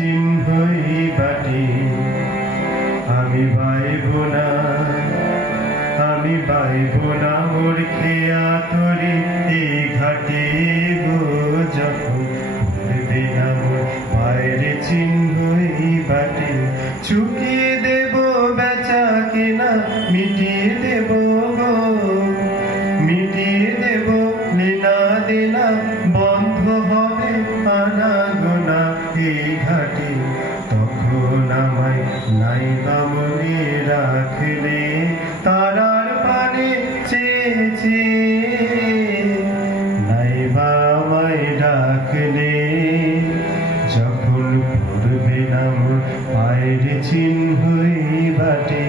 চিহ্নই বাটে আমি বাইব না মোর খেয়া তরি এই ঘাটে গো যখন ভুলবে না মোর পায়ের চিহ্নই বাটে চুকিয়ে দেব বেচা কেনা মিটিয়ে দেব গো মিটিয়ে দেব লেনা দেনা বন্ধ হবে আনা গোনা এই ঘাটে তখন আমায় নাই বা মনে রাখলে তারার পানে চেয়েছে নাই বা আমায় ডাকলে যখন পড়বে না মোর পায়ের চিহ্নই বাটে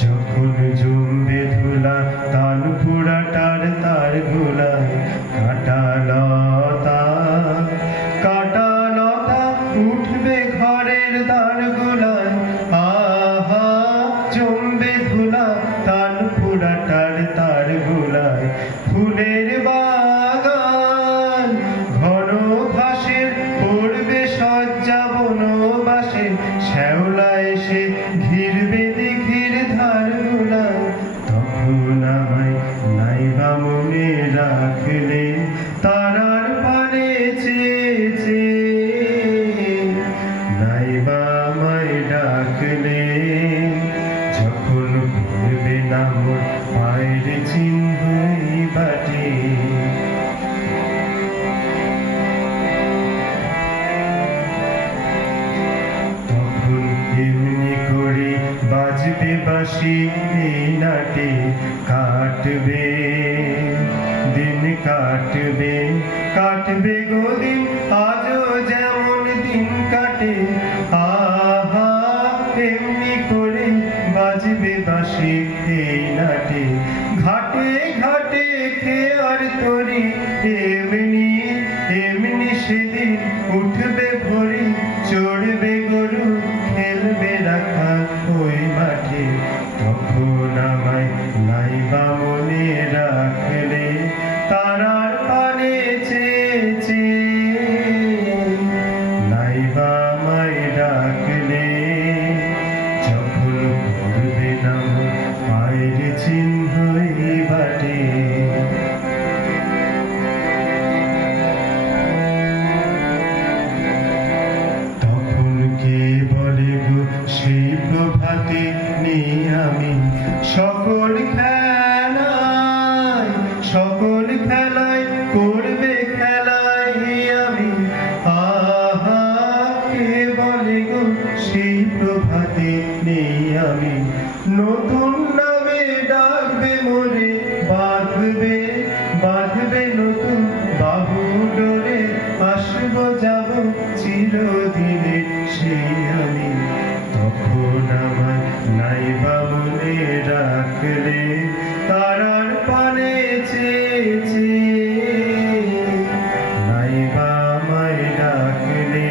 যখন জমবে ধুলা তান পোড়াটার তার গোলায় কাটা লতা উঠবে ঘরের দ্বার গোলায় আহা জমবে ধুলা তান পোড়াটার তার গোলায় ফুলের বাগান ঘন ঘাসের পড়বে সজ্জা বনবাসে শ্যাওলা এসে ঘিরবে দিঘির ধার গোলায় তখন আমায় নাই বা মনে রাখলে তারার পানে চেয়েছে নাই বা আমায় ডাকলে যখন ভুলবে না মোর পায়ের চিহ্নই বাটে তখন এমনি করে বাজবে বাঁশি এই নাটে কাটবে দিন কাটবে গো দিন আজও যেমন দিন কাটে আহা এমনি করে বাজবে বাঁশি এই নাটে ঘাটে ঘাটে খেয়ার তরি এমনি সেদিন উঠবে ভরি চড়বে গরু খেলবে রাখা ওই মাঠে তখন আমায় নাই বা মনে রাখলে তারার পানে চেয়েছে নাই বা আমায় ডাকলে যখন পড়বে না মোর পায়ের চিহ্নই বাটে তখন কে বলে গো সেই প্রভাতে নেই আমি সকল খেলায় করবে খেলায় আমি আহা কে বলে গো সেই প্রভাতে নেই আমি নতুন নামে ডাকবে মোরে বাঁধবে নতুন বাহু ডোরে আসবো যাব চিরদিনে সেই আমি তখন আমার নাই বা মনে রাখলে তারার পানে চেয়েছে নাই বা আমায় ডাকলে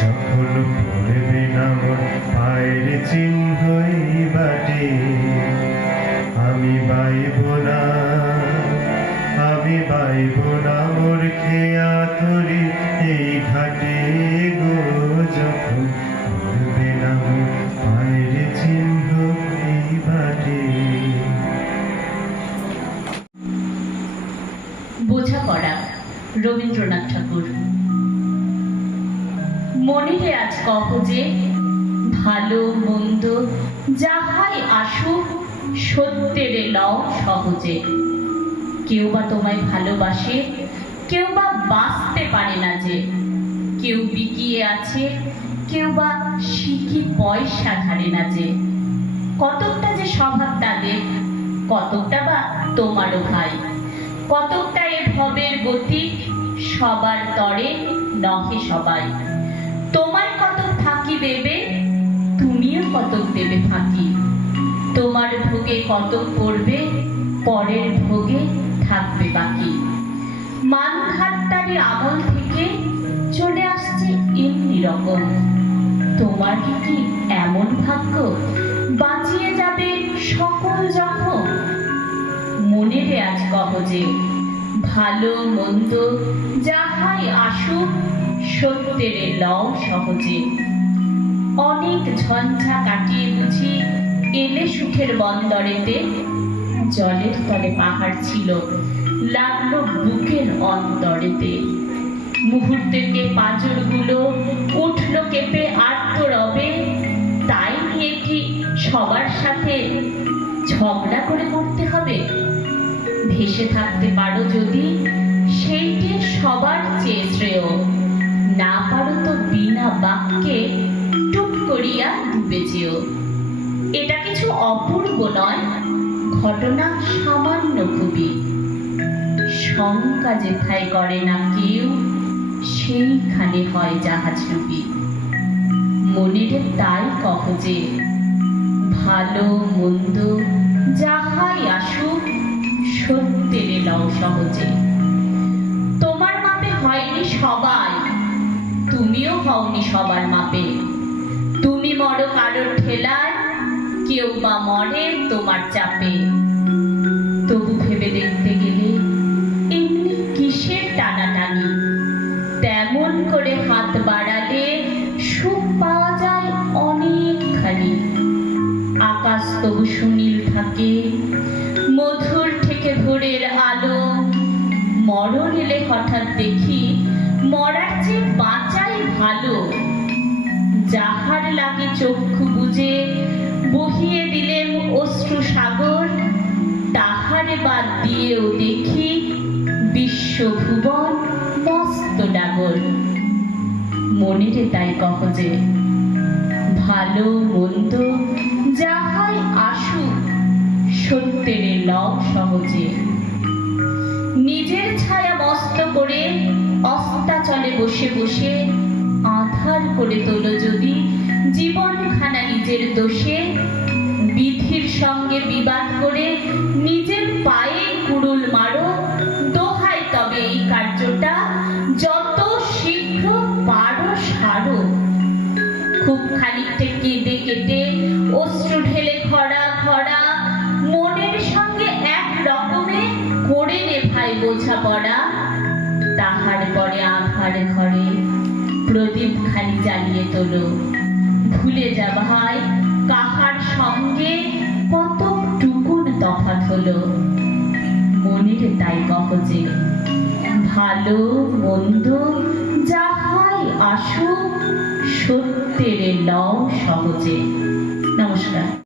যখন পড়বে না মোর পায়ের চিহ্নই বাটে আমি বাইব না মোর খেয়া তরি এই ঘাটে গো যখন পড়বে না মোর পায়ের চিহ্ন এই বাটে বোঝাপড়া রবীন্দ্রনাথ ঠাকুর। মনিরে আজ কহ যে ভালো মন্দ যাহাই আসুক সত্যের লও সহজে কেউ বা তোমায় ভালোবাসে কেউ বা বাঁচতে পারে না যে কেউ বিকিয়ে আছে কেউ বা শিখি পয়সা ধারে না যে কতকটা যে স্বভাব তাদের কতকটা বা তোমারও ভাই কতকটা এ ভবের গতি সবার তরে নহে সবাই তোমার কতক ফাঁকি দেবে তুমিও কতক দেবে ফাঁকি তোমার ভোগে কতক পড়বে পরের ভোগে থাকবে বাকি মানঘাটতারি আমল থেকে চলে আসছে এমনি রকম তোমার কি এমন ভাগ্য বাঁচিয়ে যাবে সকল জখম মনেরে আজ কহ যে, ভালো মন্দ যাহাই আসুক সত্যেরে লও সহজে। অনেক ঝঞ্ঝা কাটিয়ে বুঝি এলে সুখের বন্দরেতে, জলের তলে পাহাড় ছিল লাগলো বুকের অন্তরেতে। মুহূর্তেতে পাঁজরগুলো উঠলো কেঁপে আর্ত রবে, তাই নিয়ে কি সবার সাথে ঝগড়া করে করতে হবে? ভেসে থাকতে পারো যদি সেইটি সবার চেয়ে শ্রেয়, না পারো তো বিনা বাক্যে টুক করিয়া ডুবে যেও। এটা কিছু অপূর্ব নয়, ঘটনা সামান্য খুবই। শঙ্কা যেথায় করে না কেউ, সেইখানে হয় জাহাজ ডুবি। মনেরে তাই কহ যে, ভালো মন্দ যাহাই আসুক সত্যেরে লও সহজে। তোমার মাপে হয়নি সবাই, তুমিও হওনি সবার মাপে। তুমি মরো কারোর ঠেলায়, কেউ বা মরে তোমার চাপে। তবু ভেবে দেখতে গেলে এমনি কিসের টানাটানি? তেমন করে হাত বাড়ালে সুখ পাওয়া যায় অনেকখানি। আকাশ তবু সুনীল থাকে, মধুর থেকে ভোরের আলো। মরণ এলে হঠাৎ দেখি মরার চেয়ে বাঁচাই ভালো। যাহার লাগে চক্ষু বুজে বহিয়ে দিলেন অশ্রু সাগর, তাহারে বাদ দিয়েও দেখি বিশ্বভুবন মস্ত ডাগর। মনেরে তাই কহ যে, ভালো মন্দ যাহাই আসুক সত্যেরে লও সহজে। নিজের ছায়া মস্ত করে অস্তাচলে বসে বসে আধার করে তোলো যদি জীবনখানা নিজের দোষে। বিধির সঙ্গে বিবাদ করে নিজের পায়ে কুড়ুল মারো, দোহাই তবে এই কার্যটা যত শীঘ্র পারো সারো। খুব খানিকটা কেঁদে কেটে অশ্রু ঢেলে খরা খরা মনের সঙ্গে এক রকমে করে নে ভাই বোঝাপড়া। তাহার পরে আধার ঘরে প্রদীপ খানি জ্বালিয়ে তোলো। ভুলে যা ভাই কাহার সঙ্গে কতটুকুর তফাৎ হলো। মনের তাই কহ যে, ভালো মন্দ যাহাই আসুক সত্যেরে লও সহজে। নমস্কার।